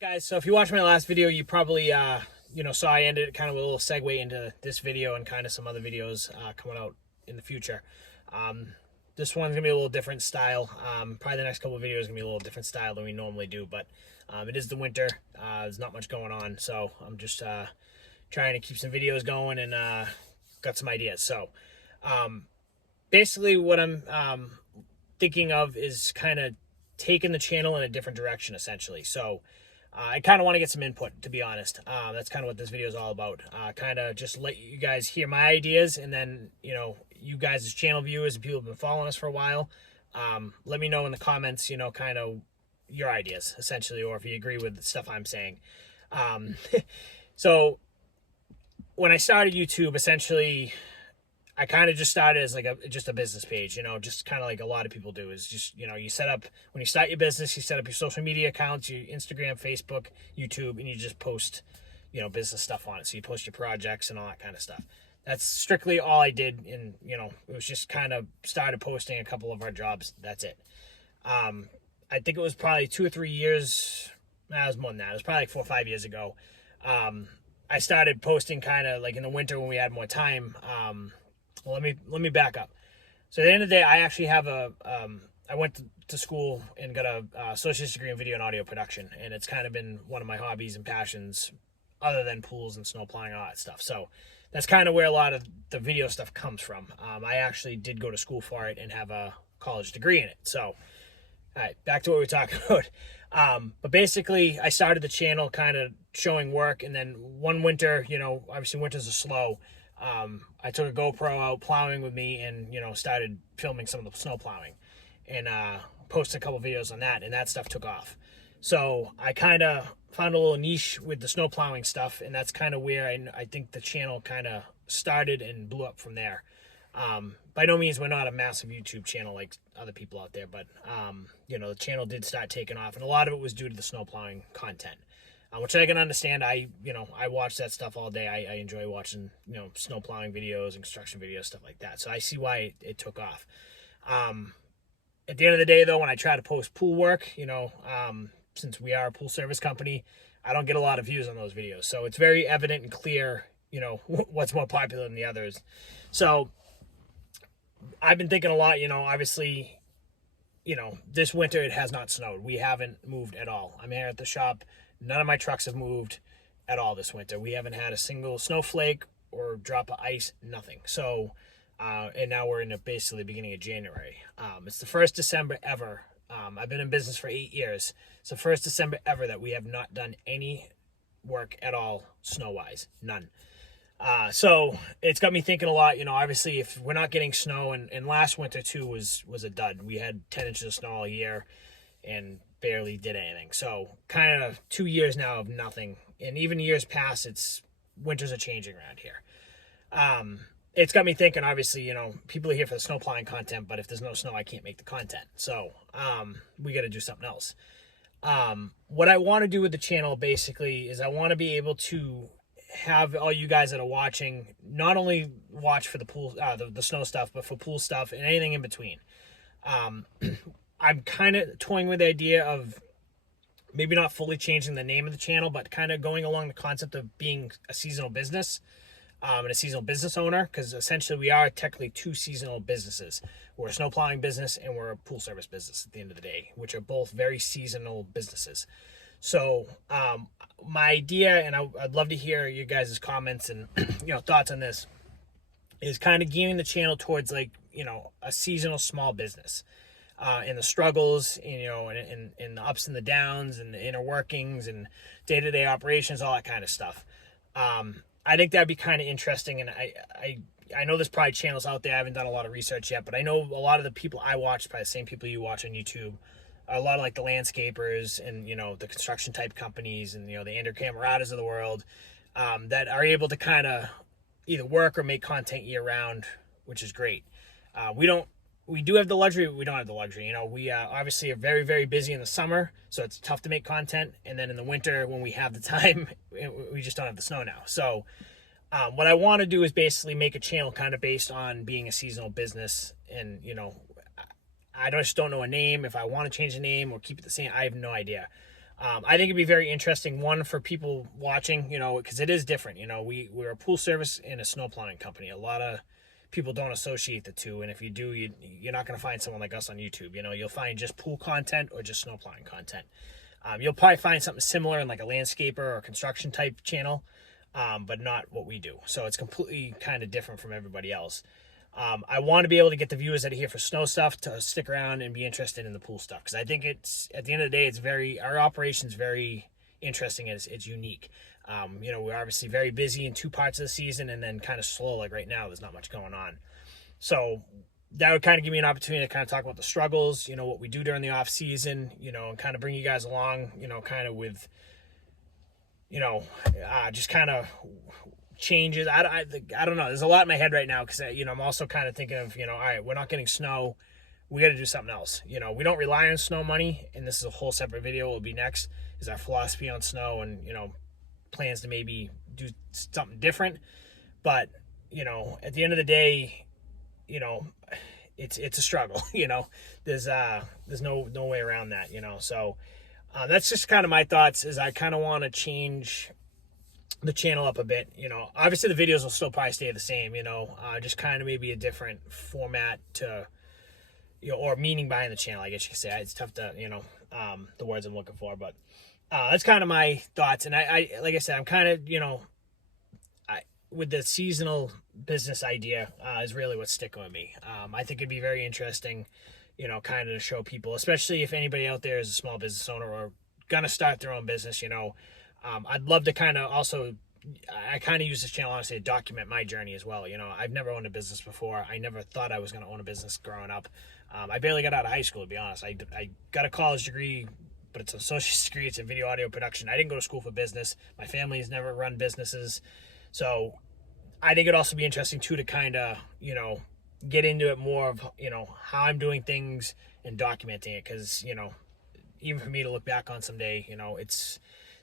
Guys, so if you watched my last video, you probably saw I ended kind of with a little segue into this video and kind of some other videos coming out in the future. This one's gonna be a little different style. Probably the next couple of videos gonna be a little different style than we normally do, but it is the winter. There's not much going on, so I'm just trying to keep some videos going and got some ideas. So basically what I'm thinking of is kind of taking the channel in a different direction, essentially. So I kind of want to get some input, to be honest. That's kind of what this video is all about. Kind of just let you guys hear my ideas, and then, you guys as channel viewers and people who have been following us for a while, let me know in the comments, kind of your ideas, essentially, or if you agree with the stuff I'm saying. So when I started YouTube, essentially, I kind of just started as like just a business page, just kind of like a lot of people do, is just, you set up, when you start your business, you set up your social media accounts, your Instagram, Facebook, YouTube, and you just post, business stuff on it. So you post your projects and all that kind of stuff. That's strictly all I did. And, it was just kind of started posting a couple of our jobs. That's it. I think it was probably 2 or 3 years. Nah, it was more than that. It was probably like 4 or 5 years ago. I started posting kind of like in the winter when we had more time. Well, let me back up. So at the end of the day, I actually have I went to school and got a associate's degree in video and audio production, and it's kind of been one of my hobbies and passions, other than pools and snow plowing and all that stuff. So that's kind of where a lot of the video stuff comes from. I actually did go to school for it and have a college degree in it. So, all right, back to what we were talking about. But basically, I started the channel kind of showing work, and then one winter, obviously winters are slow. I took a GoPro out plowing with me and, started filming some of the snow plowing and posted a couple videos on that, and that stuff took off. So I kind of found a little niche with the snow plowing stuff, and that's kind of where I think the channel kind of started and blew up from there. By no means we're not a massive YouTube channel like other people out there, but, the channel did start taking off, and a lot of it was due to the snow plowing content. Which I can understand. I watch that stuff all day. I enjoy watching, snow plowing videos and construction videos, stuff like that. So I see why it took off. At the end of the day, though, when I try to post pool work, since we are a pool service company, I don't get a lot of views on those videos. So it's very evident and clear, what's more popular than the others. So I've been thinking a lot, obviously, this winter it has not snowed. We haven't moved at all. I'm here at the shop. None of my trucks have moved at all this winter. We haven't had a single snowflake or drop of ice, nothing. So, and now we're in basically the beginning of January. It's the first December ever. I've been in business for 8 years. It's the first December ever that we have not done any work at all snow-wise. None. So it's got me thinking a lot, obviously if we're not getting snow, and last winter too was a dud. We had 10 inches of snow all year and barely did anything. So kind of 2 years now of nothing. And even years past, winters are changing around here. It's got me thinking, obviously, people are here for the snow plowing content, but if there's no snow, I can't make the content. So we got to do something else. What I want to do with the channel basically is I want to be able to have all you guys that are watching not only watch for the pool, the snow stuff, but for pool stuff and anything in between. I'm kind of toying with the idea of maybe not fully changing the name of the channel, but kind of going along the concept of being a seasonal business and a seasonal business owner, because essentially we are technically 2 seasonal businesses. We're a snow plowing business and we're a pool service business at the end of the day, which are both very seasonal businesses. So my idea, and I'd love to hear you guys' comments and thoughts on this, is kind of gearing the channel towards like, a seasonal small business. And the struggles, and the ups and the downs and the inner workings and day-to-day operations, all that kind of stuff. I think that'd be kind of interesting. And I know there's probably channels out there. I haven't done a lot of research yet, but I know a lot of the people I watch, probably the same people you watch on YouTube, a lot of like the landscapers and, the construction type companies and, the Andrew Camaradas of the world, that are able to kind of either work or make content year round, which is great. We do have the luxury, but we don't have the luxury. We obviously are very, very busy in the summer, so it's tough to make content. And then in the winter, when we have the time, we just don't have the snow now. So what I want to do is basically make a channel kind of based on being a seasonal business. And, I just don't know a name. If I want to change the name or keep it the same, I have no idea. I think it'd be very interesting, one, for people watching, you know, because it is different. You know, we're a pool service and a snow plowing company. A lot of people don't associate the two, and if you do, you're not going to find someone like us on YouTube. You know, you'll find just pool content or just snow plowing content. You'll probably find something similar in like a landscaper or construction type channel, but not what we do. So it's completely kind of different from everybody else. I want to be able to get the viewers that are here for snow stuff to stick around and be interested in the pool stuff, because I think it's, at the end of the day, it's our operation's very interesting. It's unique. You know, we're obviously very busy in 2 parts of the season, and then kind of slow. Like right now, there's not much going on. So that would kind of give me an opportunity to kind of talk about the struggles, you know, what we do during the off season, you know, and kind of bring you guys along, you know, kind of with, you know, just kind of changes. I don't know. There's a lot in my head right now, because, you know, I'm also kind of thinking of, you know, all right, we're not getting snow. We got to do something else. You know, we don't rely on snow money, and this is a whole separate video. Will be next, is our philosophy on snow, and, you know, plans to maybe do something different. But, you know, at the end of the day, you know, it's a struggle. You know, there's no way around that, you know. So that's just kind of my thoughts, is I kind of want to change the channel up a bit. You know, obviously the videos will still probably stay the same, you know, just kind of maybe a different format to, you know, or meaning behind the channel, I guess you could say. It's tough to, you know, the words I'm looking for, but that's kind of my thoughts. And I like I said, I'm kind of, you know, with the seasonal business idea is really what's sticking with me. I think it'd be very interesting, you know, kind of to show people, especially if anybody out there is a small business owner or gonna start their own business, you know. I'd love to kind of also, I kind of use this channel, honestly, to document my journey as well. You know, I've never owned a business before. I never thought I was going to own a business growing up. I barely got out of high school, to be honest. I got a college degree, but it's an associate's degree. It's in video audio production. I didn't go to school for business. My family has never run businesses. So I think it'd also be interesting, too, to kind of, you know, get into it more of, you know, how I'm doing things and documenting it. Because, you know, even for me to look back on someday, you know, it's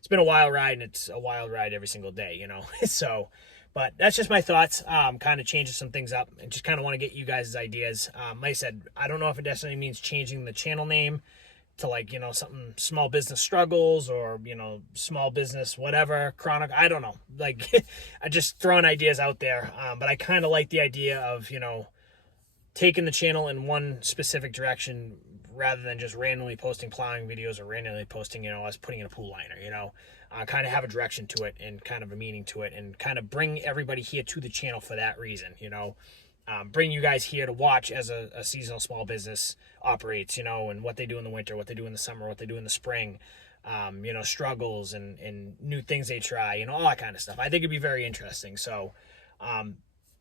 been a wild ride, and it's a wild ride every single day, you know. So, but that's just my thoughts. Kind of changing some things up, and just kind of want to get you guys' ideas. Like I said, I don't know if it necessarily means changing the channel name to, like, you know, something small business struggles, or, you know, small business whatever chronic. I don't know. Like, I just throwing ideas out there. But I kind of like the idea of, you know, taking the channel in one specific direction, rather than just randomly posting plowing videos, or randomly posting, you know, us putting in a pool liner, you know. Kind of have a direction to it, and kind of a meaning to it, and kind of bring everybody here to the channel for that reason, you know. Bring you guys here to watch as a seasonal small business operates, you know, and what they do in the winter, what they do in the summer, what they do in the spring, you know, struggles and new things they try, you know, all that kind of stuff. I think it'd be very interesting. So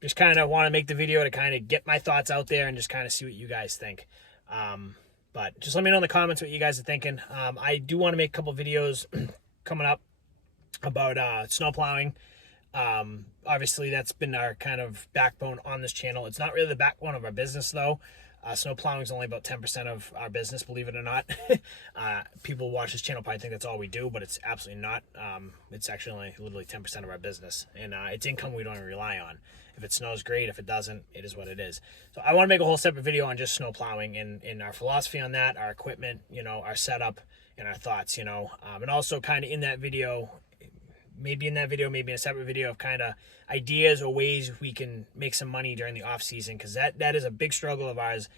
just kind of want to make the video to kind of get my thoughts out there, and just kind of see what you guys think. But just let me know in the comments what you guys are thinking. I do want to make a couple videos coming up about snow plowing. Obviously, that's been our kind of backbone on this channel. It's not really the backbone of our business, though. Snow plowing is only about 10% of our business, believe it or not. People watch this channel probably think that's all we do, but it's absolutely not. It's actually only literally 10% of our business, and it's income we don't even rely on. If it snows, great. If it doesn't, it is what it is. So I want to make a whole separate video on just snow plowing, and our philosophy on that, our equipment, you know, our setup, and our thoughts, you know. And also kind of in that video, maybe in a separate video, of kind of ideas or ways we can make some money during the off season, because that is a big struggle of ours.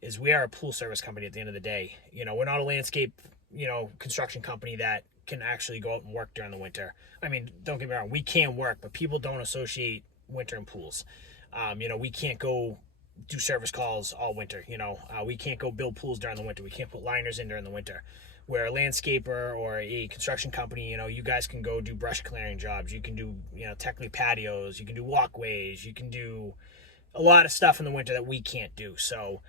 Is we are a pool service company at the end of the day. You know, we're not a landscape, you know, construction company that can actually go out and work during the winter. I mean, don't get me wrong, we can work, but people don't associate winter and pools. You know, we can't go do service calls all winter. You know, we can't go build pools during the winter. We can't put liners in during the winter. Where a landscaper or a construction company, you know, you guys can go do brush clearing jobs. You can do, you know, technically patios. You can do walkways. You can do a lot of stuff in the winter that we can't do. So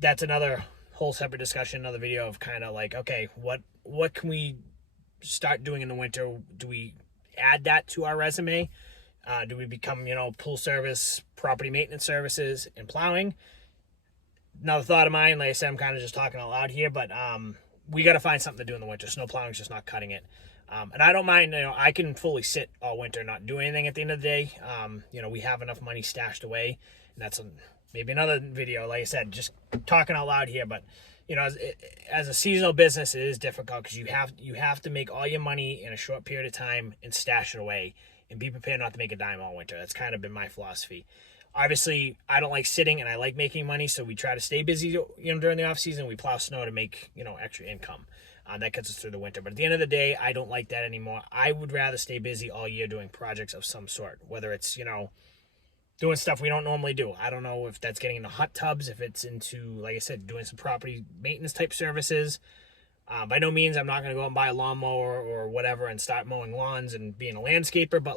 that's another whole separate discussion, another video of kind of like, okay, what can we start doing in the winter? Do we add that to our resume? Do we become, you know, pool service, property maintenance services, and plowing? Another thought of mine, like I said, I'm kind of just talking out loud here, but we got to find something to do in the winter. Snow plowing is just not cutting it. And I don't mind, you know, I can fully sit all winter, not do anything at the end of the day. You know, we have enough money stashed away, and that's maybe another video, like I said, just talking out loud here. But you know, as a seasonal business, it is difficult because you have to make all your money in a short period of time and stash it away and be prepared not to make a dime all winter. That's kind of been my philosophy. Obviously, I don't like sitting and I like making money, so we try to stay busy, during the off season. We plow snow to make, extra income. That gets us through the winter. But at the end of the day, I don't like that anymore. I would rather stay busy all year doing projects of some sort, whether it's, doing stuff we don't normally do. I don't know if that's getting into hot tubs, if it's into, like I said, doing some property maintenance type services. By no means I'm not going to go out and buy a lawnmower or whatever and start mowing lawns and being a landscaper, but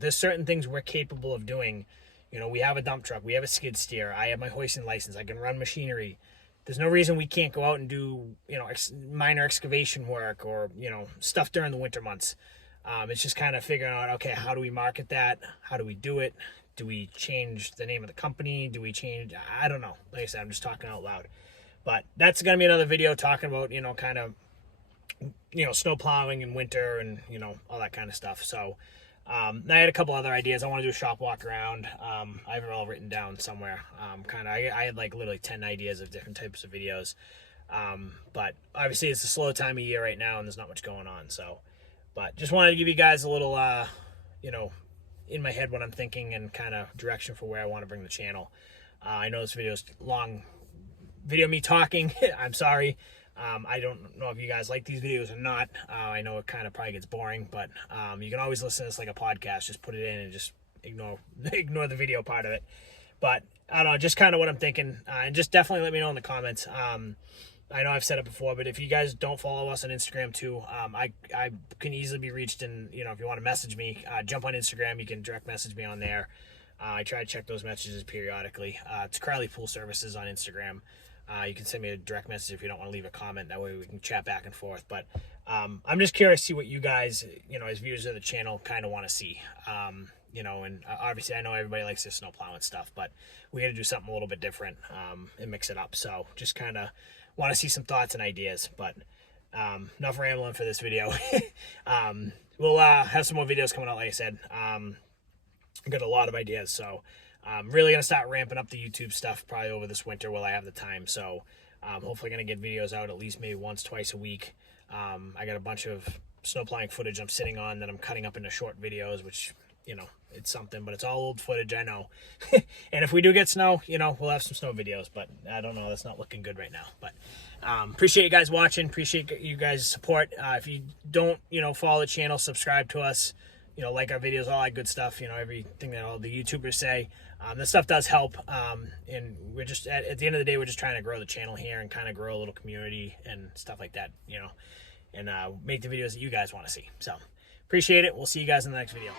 there's certain things we're capable of doing. We have a dump truck, we have a skid steer, I have my hoisting license, I can run machinery. There's no reason we can't go out and do, minor excavation work or, stuff during the winter months. It's just kind of figuring out, okay, how do we market that? How do we do it? Do we change the name of the company? Do we change? I don't know. Like I said, I'm just talking out loud. But that's going to be another video talking about, kind of, snow plowing in winter and, all that kind of stuff. So I had a couple other ideas. I want to do a shop walk around. I have it all written down somewhere. I had like literally 10 ideas of different types of videos. But obviously it's a slow time of year right now and there's not much going on. So, but just wanted to give you guys a little, in my head what I'm thinking and kind of direction for where I want to bring the channel. I know this video is long video me talking. I'm sorry. I don't know if you guys like these videos or not. I know it kind of probably gets boring, but you can always listen to this like a podcast. Just put it in and just ignore the video part of it. But I don't know, just kind of what I'm thinking. And just definitely let me know in the comments. I know I've said it before, but if you guys don't follow us on Instagram too, I can easily be reached. And if you want to message me, jump on Instagram. You can direct message me on there. I try to check those messages periodically. It's Crowley Pool Services on Instagram. You can send me a direct message if you don't want to leave a comment. That way we can chat back and forth. But I'm just curious to see what you guys, as viewers of the channel, kind of want to see. And obviously I know everybody likes this snow plowing stuff, but we got to do something a little bit different and mix it up. So just kind of want to see some thoughts and ideas. But enough rambling for this video. We'll have some more videos coming out, like I said. Got a lot of ideas, so I'm really going to start ramping up the YouTube stuff probably over this winter while I have the time. So hopefully going to get videos out at least maybe once, twice a week. I got a bunch of snow plowing footage I'm sitting on that I'm cutting up into short videos, which, it's something, but it's all old footage, I know. And if we do get snow, we'll have some snow videos, but I don't know. That's not looking good right now. But appreciate you guys watching. Appreciate you guys' support. If you don't, follow the channel, subscribe to us. Like our videos, all that good stuff, everything that all the YouTubers say. This stuff does help. And we're just, at the end of the day, we're just trying to grow the channel here and kind of grow a little community and stuff like that, and make the videos that you guys want to see. So appreciate it. We'll see you guys in the next video.